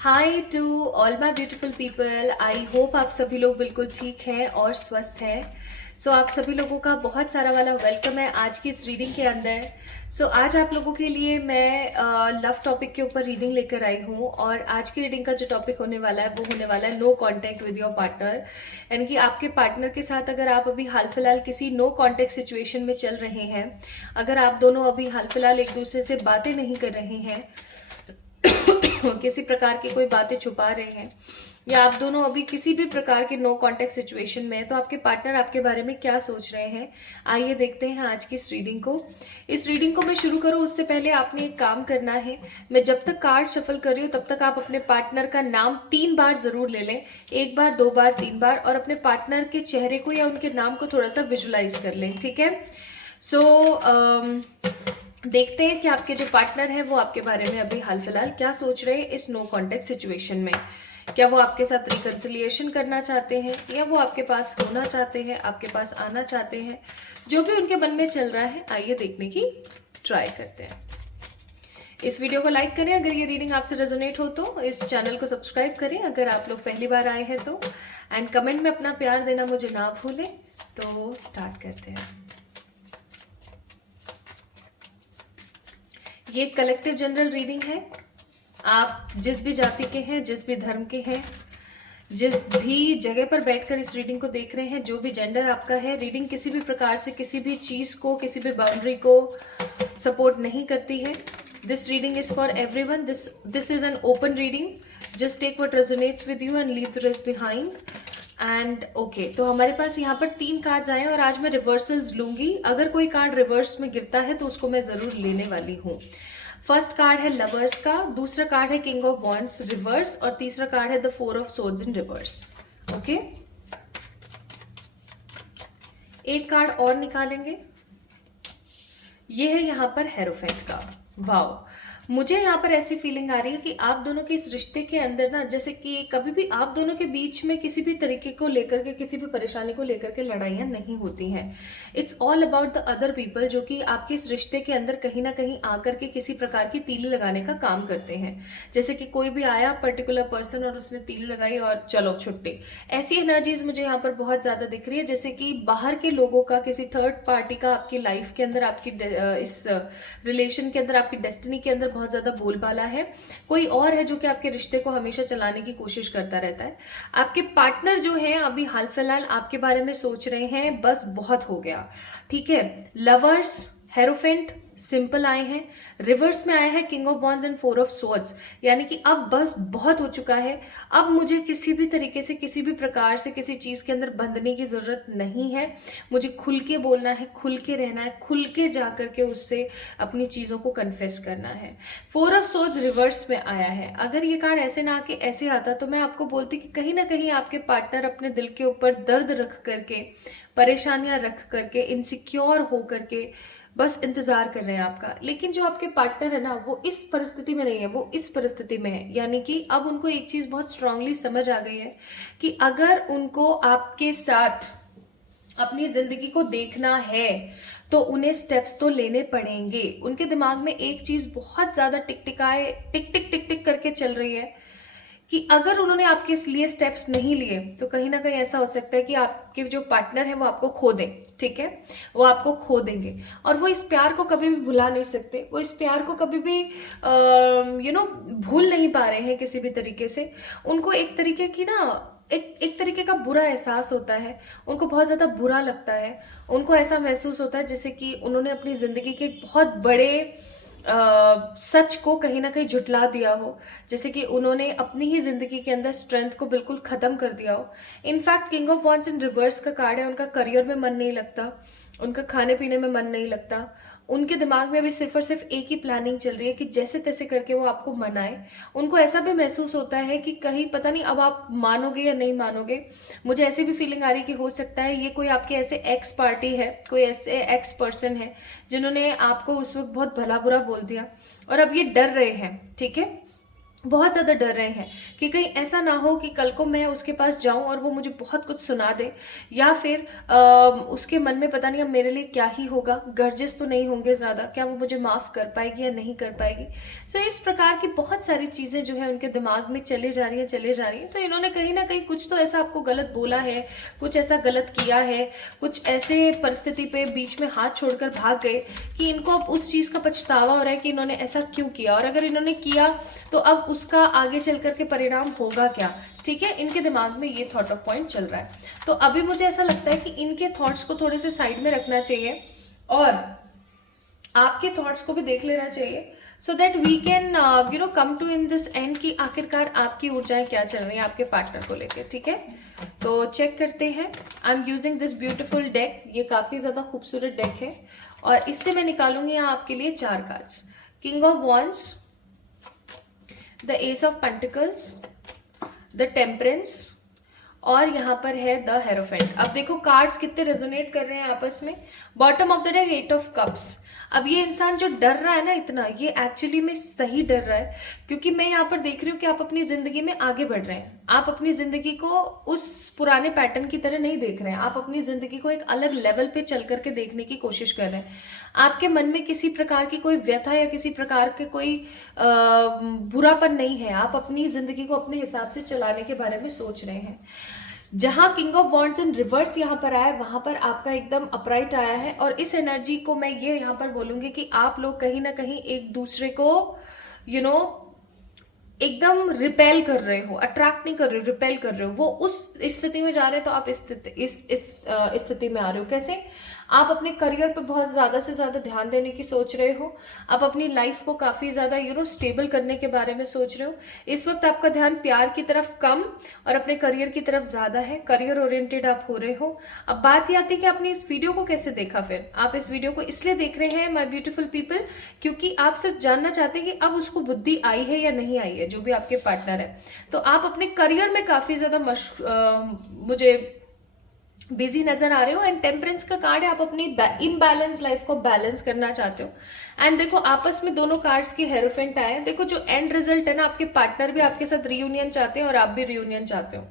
Hi to all my beautiful people. I hope आप सभी लोग बिल्कुल ठीक हैं और स्वस्थ हैं। आप सभी लोगों का बहुत सारा वाला वेलकम है आज की इस रीडिंग के अंदर। आज आप लोगों के लिए मैं लव टॉपिक के ऊपर रीडिंग लेकर आई हूँ और आज की रीडिंग का जो टॉपिक होने वाला है वो होने वाला है no contact with your partner. यानी कि आपके पार्टनर के साथ अगर आप अभी हाल फिलहाल किसी नो कॉन्टैक्ट सिचुएशन में चल रहे हैं, अगर आप दोनों अभी हाल फिलहाल एक दूसरे से बातें नहीं कर रहे हैं, किसी प्रकार की कोई बातें छुपा रहे हैं, या आप दोनों अभी किसी भी प्रकार के नो कांटेक्ट सिचुएशन में है, तो आपके पार्टनर आपके बारे में क्या सोच रहे हैं, आइए देखते हैं आज की इस रीडिंग को। इस रीडिंग को मैं शुरू करूं उससे पहले आपने एक काम करना है। मैं जब तक कार्ड शफल कर रही हूँ तब तक आप अपने पार्टनर का नाम 3 बार जरूर ले लें। 1 बार, 2 बार, 3 बार, और अपने पार्टनर के चेहरे को या उनके नाम को थोड़ा सा विजुलाइज कर लें, ठीक है। देखते हैं कि आपके जो पार्टनर है वो आपके बारे में अभी हाल फिलहाल क्या सोच रहे हैं इस नो कॉन्टेक्ट सिचुएशन में। क्या वो आपके साथ रिकंसिलिएशन करना चाहते हैं, या वो आपके पास होना चाहते हैं, आपके पास आना चाहते हैं, जो भी उनके मन में चल रहा है आइए देखने की ट्राई करते हैं। इस वीडियो को लाइक करें अगर ये रीडिंग आपसे रेजोनेट हो तो, इस चैनल को सब्सक्राइब करें अगर आप लोग पहली बार आए हैं तो, एंड कमेंट में अपना प्यार देना मुझे ना भूलें। तो स्टार्ट करते हैं। ये कलेक्टिव जनरल रीडिंग है। आप जिस भी जाति के हैं, जिस भी धर्म के हैं, जिस भी जगह पर बैठकर इस रीडिंग को देख रहे हैं, जो भी जेंडर आपका है, रीडिंग किसी भी प्रकार से किसी भी चीज को, किसी भी बाउंड्री को सपोर्ट नहीं करती है। This reading is for everyone. This is an open reading. Just take what resonates with you and leave the rest behind. And okay, तो हमारे पास यहाँ पर 3 कार्ड्स आए और आज मैं रिवर्सल्स लूंगी। अगर कोई कार्ड रिवर्स में गिरता है तो उसको मैं जरूर लेने वाली हूँ। फर्स्ट कार्ड है लवर्स का, दूसरा कार्ड है किंग ऑफ वॉन्ड्स रिवर्स, और तीसरा कार्ड है the 4 of swords in reverse. Okay, एक कार्ड और निकालेंगे। ये है यहाँ पर हेरोफेंट का। वाओ, मुझे यहाँ पर ऐसी फीलिंग आ रही है कि आप दोनों के इस रिश्ते के अंदर ना, जैसे कि कभी भी आप दोनों के बीच में किसी भी तरीके को लेकर के, किसी भी परेशानी को लेकर के लड़ाइयाँ नहीं होती हैं। It's all about the other people, जो कि आपके इस रिश्ते के अंदर कहीं ना कहीं आकर के किसी प्रकार की तीली लगाने का काम करते हैं। जैसे कि कोई भी आया पर्टिकुलर पर्सन और उसने तीली लगाई और चलो छुट्टी। ऐसी एनर्जीज मुझे यहाँ पर बहुत ज्यादा दिख रही है, जैसे कि बाहर के लोगों का, किसी थर्ड पार्टी का आपकी लाइफ के अंदर, आपकी इस रिलेशन के अंदर, आपकी डेस्टिनी के अंदर बहुत ज्यादा बोलबाला है। कोई और है जो कि आपके रिश्ते को हमेशा चलाने की कोशिश करता रहता है। आपके पार्टनर जो है अभी हाल फिलहाल आपके बारे में सोच रहे हैं बस बहुत हो गया, ठीक है। लवर्स, हेरोफेंट, सिंपल आए हैं। रिवर्स में आया है king of wands and 4 of swords, यानी कि अब बस बहुत हो चुका है। अब मुझे किसी भी तरीके से, किसी भी प्रकार से किसी चीज के अंदर बंधने की जरूरत नहीं है। मुझे खुल के बोलना है, खुल के रहना है, खुल के जाकर के उससे अपनी चीजों को कन्फेस करना है। 4 ऑफ सोर्ड्स रिवर्स में आया है। अगर ये कार्ड ऐसे ना आके ऐसे आता तो मैं आपको बोलती कि कहीं ना कहीं आपके पार्टनर अपने दिल के ऊपर दर्द रख करके, परेशानियां रख करके, इनसिक्योर हो करके बस इंतजार कर रहे हैं आपका। लेकिन जो आपके पार्टनर है ना, वो इस परिस्थिति में नहीं है, वो इस परिस्थिति में है। यानी कि अब उनको एक चीज बहुत स्ट्रांगली समझ आ गई है कि अगर उनको आपके साथ अपनी जिंदगी को देखना है तो उन्हें स्टेप्स तो लेने पड़ेंगे। उनके दिमाग में एक चीज बहुत ज्यादा टिक टिकाए, टिक टिक टिक टिक करके चल रही है कि अगर उन्होंने आपके लिए स्टेप्स नहीं लिए तो कहीं ना कहीं ऐसा हो सकता है कि आपके जो पार्टनर है वो आपको खो दें, ठीक है। वो आपको खो देंगे और वो इस प्यार को कभी भी भुला नहीं सकते। वो इस प्यार को कभी भी भूल नहीं पा रहे हैं किसी भी तरीके से। उनको एक तरीके की ना, एक तरीके का बुरा एहसास होता है। उनको बहुत ज़्यादा बुरा लगता है। उनको ऐसा महसूस होता है जैसे कि उन्होंने अपनी ज़िंदगी के एक बहुत बड़े सच को कहीं ना कहीं झुटला दिया हो, जैसे कि उन्होंने अपनी ही जिंदगी के अंदर स्ट्रेंथ को बिल्कुल खत्म कर दिया हो। In fact king of wands in reverse का कार्ड है। उनका करियर में मन नहीं लगता, उनका खाने पीने में मन नहीं लगता। उनके दिमाग में अभी सिर्फ और सिर्फ एक ही प्लानिंग चल रही है कि जैसे तैसे करके वो आपको मनाए। उनको ऐसा भी महसूस होता है कि कहीं पता नहीं अब आप मानोगे या नहीं मानोगे। मुझे ऐसी भी फीलिंग आ रही है कि हो सकता है ये कोई आपके ऐसे एक्स पार्टी है, कोई ऐसे एक्स पर्सन है जिन्होंने आपको उस वक्त बहुत भला बुरा बोल दिया और अब ये डर रहे हैं, ठीक है। बहुत ज़्यादा डर रहे हैं कि कहीं ऐसा ना हो कि कल को मैं उसके पास जाऊं और वो मुझे बहुत कुछ सुना दे, या फिर उसके मन में पता नहीं अब मेरे लिए क्या ही होगा, गर्जेस तो नहीं होंगे ज़्यादा, क्या वो मुझे माफ़ कर पाएगी या नहीं कर पाएगी। सो इस प्रकार की बहुत सारी चीज़ें जो है उनके दिमाग में चले जा रही हैं, चले जा रही हैं। तो इन्होंने कहीं ना कहीं कुछ तो ऐसा आपको गलत बोला है, कुछ ऐसा गलत किया है, कुछ ऐसे परिस्थिति पे बीच में हाथ छोड़कर भाग गए कि इनको अब उस चीज़ का पछतावा हो रहा है कि इन्होंने ऐसा क्यों किया, और अगर इन्होंने किया तो अब उसका आगे चल करके परिणाम होगा क्या। ठीक है, इनके दिमाग में ये थॉट ऑफ पॉइंट चल रहा है। तो अभी मुझे ऐसा लगता है कि इनके थॉट्स को थोड़े से साइड में रखना चाहिए और आपके थॉट्स को भी देख लेना चाहिए, so that we can come to in this and कि आखिरकार आपकी ऊर्जाएं क्या चल रही हैं आपके पार्टनर को लेकर। ठीक है, तो चेक करते हैं। I am using this beautiful deck, ये काफ़ी ज़्यादा खूबसूरत डेक है और इससे मैं निकालूंगी यहाँ आपके लिए 4 cards. King of wands, the S of pentacles, the temperance और यहाँ पर है द हेरोफेंट। अब देखो कार्ड्स कितने रेजोनेट कर रहे हैं आपस में। Bottom of the deck 8 of cups. अब ये इंसान जो डर रहा है ना इतना, ये एक्चुअली में सही डर रहा है, क्योंकि मैं यहाँ पर देख रही हूँ कि आप अपनी जिंदगी में आगे बढ़ रहे हैं। आप अपनी जिंदगी को उस पुराने पैटर्न की तरह नहीं देख रहे हैं, आप अपनी जिंदगी को एक अलग लेवल पे चल करके देखने की कोशिश कर रहे हैं। आपके मन में किसी प्रकार की कोई व्यथा या किसी प्रकार के कोई बुरापन नहीं है, आप अपनी जिंदगी को अपने हिसाब से चलाने के बारे में सोच रहे हैं। जहां king of wands in reverse यहाँ पर आया, वहां पर आपका एकदम अपराइट आया है, और इस एनर्जी को मैं ये यहाँ पर बोलूंगी कि आप लोग कहीं ना कहीं एक दूसरे को यू नो एकदम रिपेल कर रहे हो, अट्रैक्ट नहीं कर रहे हो, रिपेल कर रहे हो। वो उस स्थिति में जा रहे हैं तो आप इस स्थिति में आ रहे हो। कैसे? आप अपने करियर पे बहुत ज़्यादा से ज़्यादा ध्यान देने की सोच रहे हो, आप अपनी लाइफ को काफ़ी ज़्यादा स्टेबल करने के बारे में सोच रहे हो। इस वक्त आपका ध्यान प्यार की तरफ कम और अपने करियर की तरफ ज़्यादा है, करियर ओरिएंटेड आप हो रहे हो। अब बात ये आती है कि आपने इस वीडियो को कैसे देखा। फिर आप इस वीडियो को इसलिए देख रहे हैं माय ब्यूटीफुल पीपल, क्योंकि आप सिर्फ जानना चाहते हैं कि अब उसको बुद्धि आई है या नहीं आई है, जो भी आपके पार्टनर है। तो आप अपने करियर में काफ़ी ज़्यादा मुझे बिजी नजर आ रहे हो। एंड टेम्परेंस का कार्ड है, आप अपनी इम्बैलेंस लाइफ को बैलेंस करना चाहते हो। एंड देखो आपस में दोनों कार्ड्स के हेरोफेंट आए हैं। देखो जो एंड रिजल्ट है ना, आपके पार्टनर भी आपके साथ रियूनियन चाहते हैं और आप भी रियूनियन चाहते हो।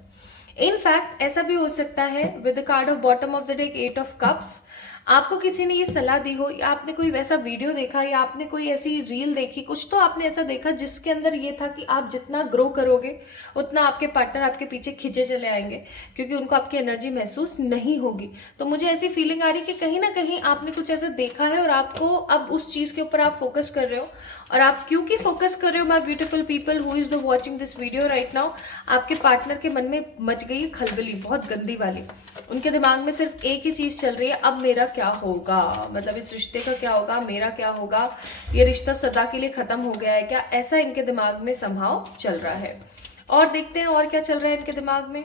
इनफैक्ट ऐसा भी हो सकता है with the card of bottom of the deck 8 of cups, आपको किसी ने ये सलाह दी हो, या आपने कोई वैसा वीडियो देखा, या आपने कोई ऐसी रील देखी, कुछ तो आपने ऐसा देखा जिसके अंदर ये था कि आप जितना ग्रो करोगे उतना आपके पार्टनर आपके पीछे खींचे चले आएंगे, क्योंकि उनको आपकी एनर्जी महसूस नहीं होगी। तो मुझे ऐसी फीलिंग आ रही है कि कहीं ना कहीं आपने कुछ ऐसा देखा है और आपको अब उस चीज़ के ऊपर आप फोकस कर रहे हो। और आप क्योंकि फोकस कर रहे हो my beautiful people who is the watching this video right now, आपके पार्टनर के मन में मच गई खलबली बहुत गंदी वाली। उनके दिमाग में सिर्फ एक ही चीज चल रही है, अब मेरा क्या होगा, मतलब इस रिश्ते का क्या होगा, मेरा क्या होगा, ये रिश्ता सदा के लिए खत्म हो गया है क्या, ऐसा इनके दिमाग में संभाव चल रहा है। और देखते हैं और क्या चल रहा है इनके दिमाग में।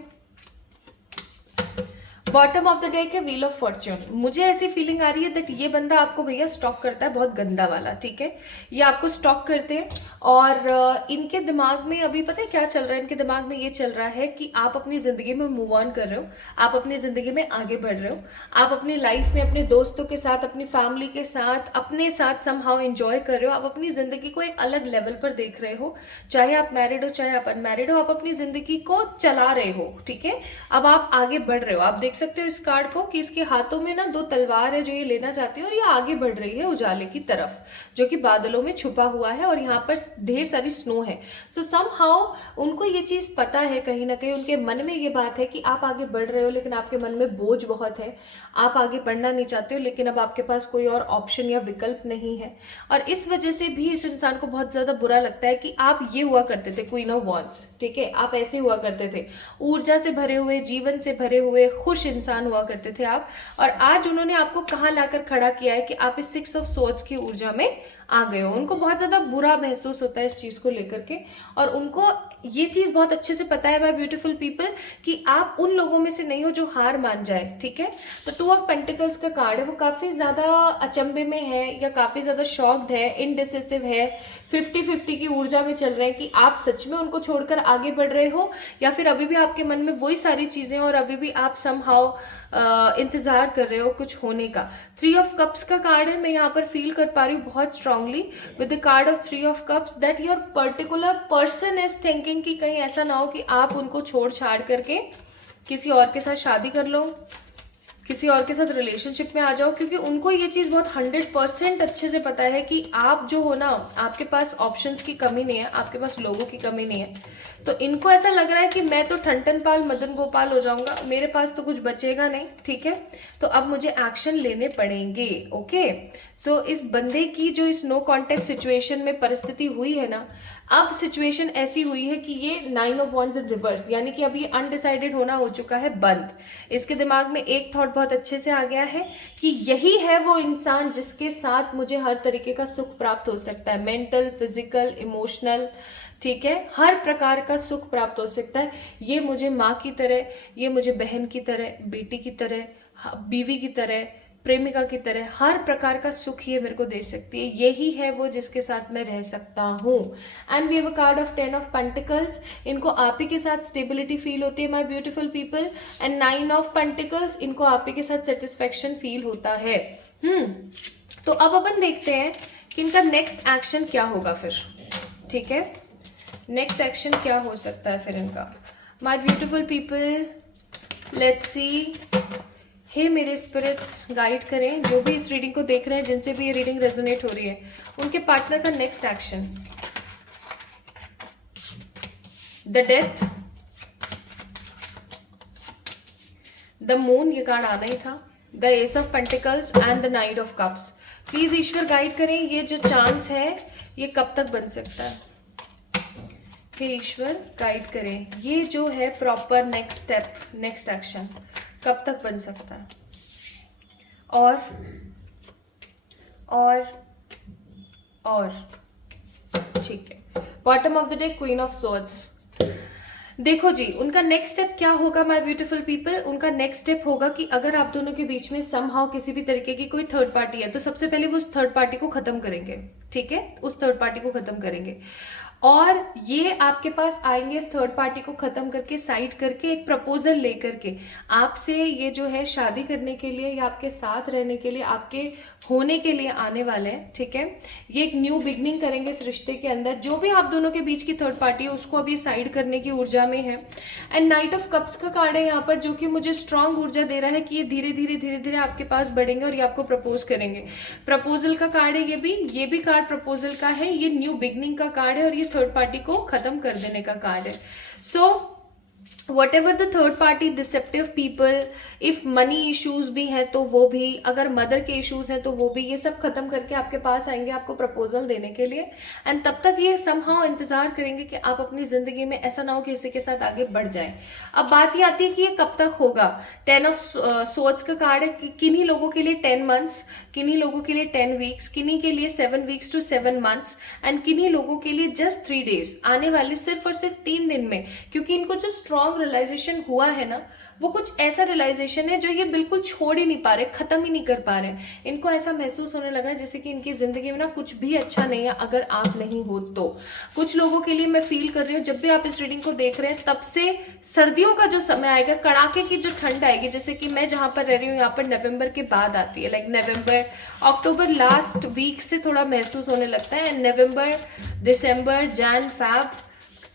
बॉटम ऑफ द डेक है व्हील ऑफ फॉर्च्यून। मुझे ऐसी फीलिंग आ रही है दैट ये बंदा आपको भैया स्टॉक करता है, बहुत गंदा वाला। ठीक है, ये आपको स्टॉक करते हैं और इनके दिमाग में अभी पता है क्या चल रहा है। इनके दिमाग में ये चल रहा है कि आप अपनी जिंदगी में मूव ऑन कर रहे हो, आप अपनी जिंदगी में आगे बढ़ रहे हो, आप अपनी लाइफ में अपने दोस्तों के साथ, अपनी फैमिली के साथ, अपने साथ समहाउ एंजॉय कर रहे हो। आप अपनी जिंदगी को एक अलग लेवल पर देख रहे हो, चाहे आप मैरिड हो चाहे आप अनमैरिड हो, आप अपनी जिंदगी को चला रहे हो। ठीक है, अब आप आगे बढ़ रहे हो। आप देख सकते हो इस कार्ड को कि इसके हाथों में ना 2 तलवार है जो ये लेना चाहती है, और ये आगे बढ़ रही है उजाले की तरफ, जो कि बादलों में छुपा हुआ है और यहाँ पर ढेर सारी स्नो है। सो समहाउ उनको ये चीज पता है, कहीं ना कहीं उनके मन में ये बात है कि आप आगे बढ़ रहे हो, लेकिन आपके मन में बोझ बहुत है, आप आगे बढ़ना नहीं चाहते हो, लेकिन अब आपके पास कोई और ऑप्शन या विकल्प नहीं है। और इस वजह से भी इस इंसान को बहुत ज्यादा बुरा लगता है कि आप ये हुआ करते थे क्वीन ऑफ वॉन्ड्स। ठीक है, आप ऐसे हुआ करते थे, ऊर्जा से भरे हुए, जीवन से भरे हुए खुश इंसान हुआ करते थे आप। और आज उन्होंने आपको कहाँ लाकर खड़ा किया है कि आप इस 6 ऑफ सोर्ड्स की ऊर्जा में आ गए हो। उनको बहुत ज्यादा बुरा महसूस होता है इस चीज को लेकर के, और उनको ये चीज बहुत अच्छे से पता है माय ब्यूटीफुल पीपल कि आप उन लोगों में से नहीं हो जो हार मान जाए। ठीक है, तो 2 ऑफ पेंटिकल्स का कार्ड है, वो काफी ज्यादा अचंभे में है या काफी ज्यादा शॉक्ड है, इनडिसिसिव है, 50-50 की ऊर्जा में चल रहे हैं कि आप सच में उनको छोड़कर आगे बढ़ रहे हो, या फिर अभी भी आपके मन में वही सारी चीजें और अभी भी आप समहाउ इंतजार कर रहे हो कुछ होने का। 3 ऑफ कप्स का कार्ड है, मैं यहाँ पर फील कर पा रही हूँ बहुत strong strongly with the card of 3 of cups that your particular person is thinking कि कहीं ऐसा ना हो कि आप उनको छोड़ छाड़ करके किसी और के साथ शादी कर लो, किसी और के साथ रिलेशनशिप में आ जाओ, क्योंकि उनको ये चीज़ बहुत 100% अच्छे से पता है कि आप जो हो ना, आपके पास ऑप्शंस की कमी नहीं है, आपके पास लोगों की कमी नहीं है। तो इनको ऐसा लग रहा है कि मैं तो ठन पाल मदन गोपाल हो जाऊंगा, मेरे पास तो कुछ बचेगा नहीं, ठीक है, तो अब मुझे एक्शन लेने पड़ेंगे। ओके, सो इस बंदे की जो इस नो कॉन्टेक्ट सिचुएशन में परिस्थिति हुई है ना, अब सिचुएशन ऐसी हुई है कि ये 9 ऑफ वॉन्ड्स इन रिवर्स, यानी कि अब ये अनडिसाइडेड होना हो चुका है बंद। इसके दिमाग में एक थॉट बहुत अच्छे से आ गया है कि यही है वो इंसान जिसके साथ मुझे हर तरीके का सुख प्राप्त हो सकता है, मेंटल, फिजिकल, इमोशनल, ठीक है, हर प्रकार का सुख प्राप्त हो सकता है। ये मुझे माँ की तरह, ये मुझे बहन की तरह, बेटी की तरह, बीवी की तरह, प्रेमिका की तरह हर प्रकार का सुख ये मेरे को दे सकती है। यही है वो जिसके साथ मैं रह सकता हूँ। And we have a card of 10 of pentacles. इनको आप ही के साथ स्टेबिलिटी फील होती है my beautiful people. And 9 of pentacles, इनको आप ही के साथ सेटिस्फेक्शन फील होता है। तो अब अपन देखते हैं कि इनका नेक्स्ट एक्शन क्या होगा फिर, ठीक है, नेक्स्ट एक्शन क्या हो सकता है फिर इनका। My beautiful people, let's see. हे मेरे स्पिरिट्स, गाइड करें जो भी इस रीडिंग को देख रहे हैं, जिनसे भी ये रीडिंग रेजोनेट हो रही है, उनके पार्टनर का next action. The death, the moon, ये कार्ड आना ही था, the S of pentacles and the night of cups. Please Ishwar guide करें, ये जो चांस है ये कब तक बन सकता है। हे ईश्वर गाइड करें, ये जो है proper next step, next action कब तक बन सकता है। और ठीक है, bottom of the day queen of swords. देखो जी, उनका नेक्स्ट स्टेप क्या होगा माय ब्यूटीफुल पीपल। उनका नेक्स्ट स्टेप होगा कि अगर आप दोनों के बीच में समहाउ किसी भी तरीके की कोई थर्ड पार्टी है, तो सबसे पहले वो उस थर्ड पार्टी को खत्म करेंगे, ठीक है, उस थर्ड पार्टी को खत्म करेंगे। और ये आपके पास आएंगे थर्ड पार्टी को खत्म करके, साइड करके, एक प्रपोजल लेकर के आपसे ये जो है शादी करने के लिए या आपके साथ रहने के लिए, आपके होने के लिए आने वाले हैं, ठीक है। ये एक न्यू बिगनिंग करेंगे इस रिश्ते के अंदर। जो भी आप दोनों के बीच की थर्ड पार्टी है उसको अभी साइड करने की ऊर्जा में है। एंड नाइट ऑफ कप्स का कार्ड है यहाँ पर, जो कि मुझे स्ट्रांग ऊर्जा दे रहा है कि ये धीरे धीरे आपके पास बढ़ेंगे और ये आपको प्रपोज करेंगे। प्रपोजल का कार्ड है ये भी कार्ड प्रपोजल का है, ये न्यू बिगनिंग का कार्ड है और ये थर्ड पार्टी को खत्म कर देने का कार्ड है। सो whatever the third party deceptive people, if money issues भी हैं तो वो भी, अगर मदर के इश्यूज हैं तो वो भी, ये सब खत्म करके आपके पास आएंगे आपको प्रपोजल देने के लिए। एंड तब तक ये समहाउ इंतजार करेंगे कि आप अपनी जिंदगी में ऐसा ना हो कि किसी के साथ आगे बढ़ जाएं। अब बात ये आती है कि ये कब तक होगा। 10 ऑफ सोर्ड्स का कार्ड है कि किन्हीं लोगों के लिए 10 months, किन्हीं लोगों के लिए 10 weeks, किन्हीं के लिए 7 weeks to 7 months एंड किन्हीं लोगों के लिए जस्ट 3 days, आने वाले सिर्फ और सिर्फ 3 दिन में। क्योंकि इनको जो स्ट्रॉन्ग रियलाइजेशन हुआ है ना, वो कुछ ऐसा रियलाइजेशन है जो ये बिल्कुल छोड़ ही नहीं पा रहे, खत्म ही नहीं कर पा रहे। इनको ऐसा महसूस होने लगा जैसे कि इनकी जिंदगी में ना कुछ भी अच्छा नहीं है अगर आप नहीं हो तो। कुछ लोगों के लिए मैं फील कर रही हूँ, जब भी आप इस रीडिंग को देख रहे हैं तब से सर्दियों का जो समय आएगा, कड़ाके की जो ठंड आएगी, जैसे कि मैं जहां पर रह रही हूँ यहाँ पर नवंबर के बाद आती है, लाइक नवंबर अक्टूबर लास्ट वीक से थोड़ा महसूस होने लगता है। नवंबर, दिसंबर, जैन, फैब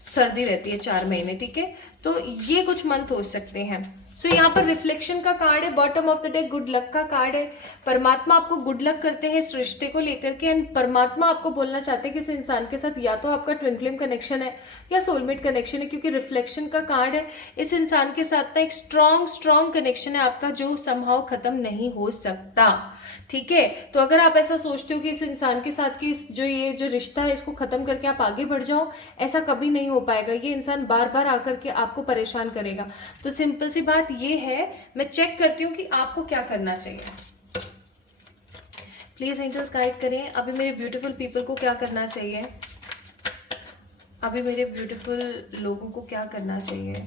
सर्दी रहती है 4 महीने, ठीक है। तो ये कुछ मंथ हो सकते हैं। सो यहाँ पर रिफ्लेक्शन का कार्ड है, bottom of the day good luck का कार्ड है। परमात्मा आपको गुड लक करते हैं इस रिश्ते को लेकर के। एंड परमात्मा आपको बोलना चाहते हैं कि इस इंसान के साथ या तो आपका ट्विन फ्लेम कनेक्शन है या सोलमेट कनेक्शन है, क्योंकि रिफ्लेक्शन का कार्ड है। इस इंसान के साथ ना एक स्ट्रॉन्ग कनेक्शन है आपका जो समहाउ खत्म नहीं हो सकता, ठीक है। तो अगर आप ऐसा सोचते हो कि इस इंसान के साथ की ये जो रिश्ता है इसको खत्म करके आप आगे बढ़ जाओ, ऐसा कभी नहीं हो पाएगा। ये इंसान बार बार आकर के आपको परेशान करेगा। तो सिंपल सी बात ये है, मैं चेक करती हूँ कि आपको क्या करना चाहिए। प्लीज एंजल्स गाइड करें, अभी मेरे ब्यूटीफुल पीपल को क्या करना चाहिए, अभी मेरे ब्यूटीफुल लोगों को क्या करना चाहिए।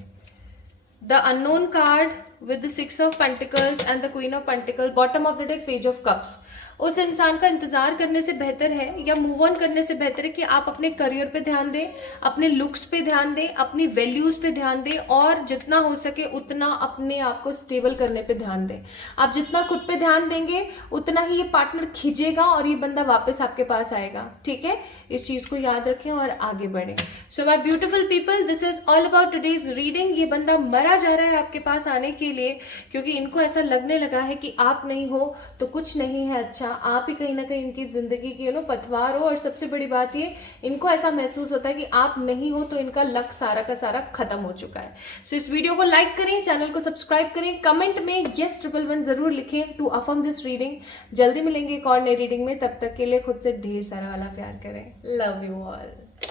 The unknown card with the 6 of Pentacles and the Queen of Pentacles, bottom of the deck Page of Cups। उस इंसान का इंतजार करने से बेहतर है या मूव ऑन करने से बेहतर है कि आप अपने करियर पे ध्यान दें, अपने लुक्स पे ध्यान दें, अपनी वैल्यूज पे ध्यान दें, और जितना हो सके उतना अपने आप को स्टेबल करने पे ध्यान दें। आप जितना खुद पे ध्यान देंगे उतना ही ये पार्टनर खींचेगा और ये बंदा वापस आपके पास आएगा। ठीक है, इस चीज को याद रखें और आगे बढ़ें। So my beautiful people, this is all about today's reading. ये बंदा मरा जा रहा है आपके पास आने के लिए, क्योंकि इनको ऐसा लगने लगा है कि आप नहीं हो तो कुछ नहीं है अच्छा, आप ही कहीं ना कहीं इनकी जिंदगी की पतवार हो। और सबसे बड़ी बात ये, इनको ऐसा महसूस होता है कि आप नहीं हो तो इनका लक सारा का सारा खत्म हो चुका है। सो इस वीडियो को लाइक करें, चैनल को सब्सक्राइब करें, कमेंट में yes 111 जरूर लिखें टू अफर्म दिस रीडिंग। जल्दी मिलेंगे एक और नई रीडिंग में, तब तक के लिए खुद से ढेर सारा वाला प्यार करें। Love you all.